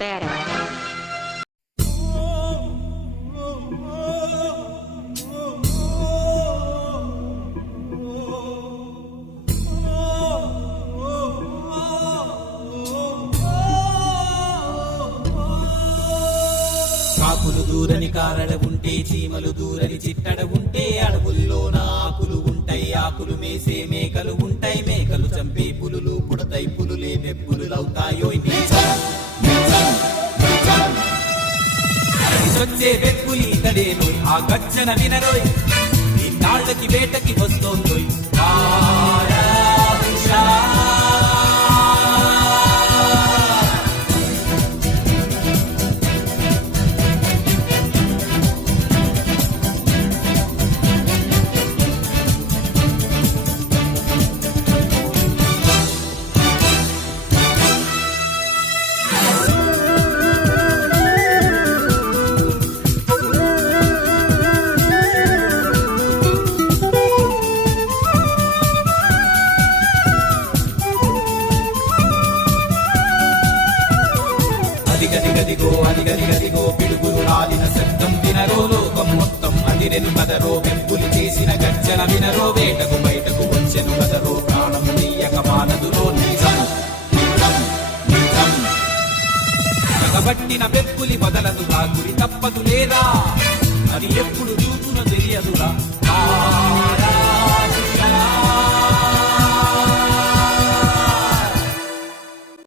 తయారవ్వాలి. కాకులు దూరని కారడ ఉంటే, చీమలు దూరని చిట్టడ ఉంటే, అడవుల్లోన ఆకులు ఉంటాయి, ఆకులు మేసే మేకలు ఉంటాయి, మేకలు చంపే పులులు పుడతాయి, పులులే వెప్పులులవుతాయో. వచ్చే వెప్పులి ఇతడేనోయ్, ఆ గర్జన వినరోయ్, ఈ తాళ్ళకి వేటకి వస్తోందోయ్. అదిగదిగదిగో అదిగదిగదిగో పిడుగులు రాలిన శబ్దం వినరో, లోకం మొత్తం అదిరెను కదరో, వెంపులి చేసిన గర్జన వినరో, వేటకు బయటకు వచ్చెను కదరో, ప్రాణం తీయక మానదురో. నిజం నిజం నిజం పగబట్టిన వెప్పులి వదలదు, గురి తప్పదు లేదా, అది ఎప్పుడు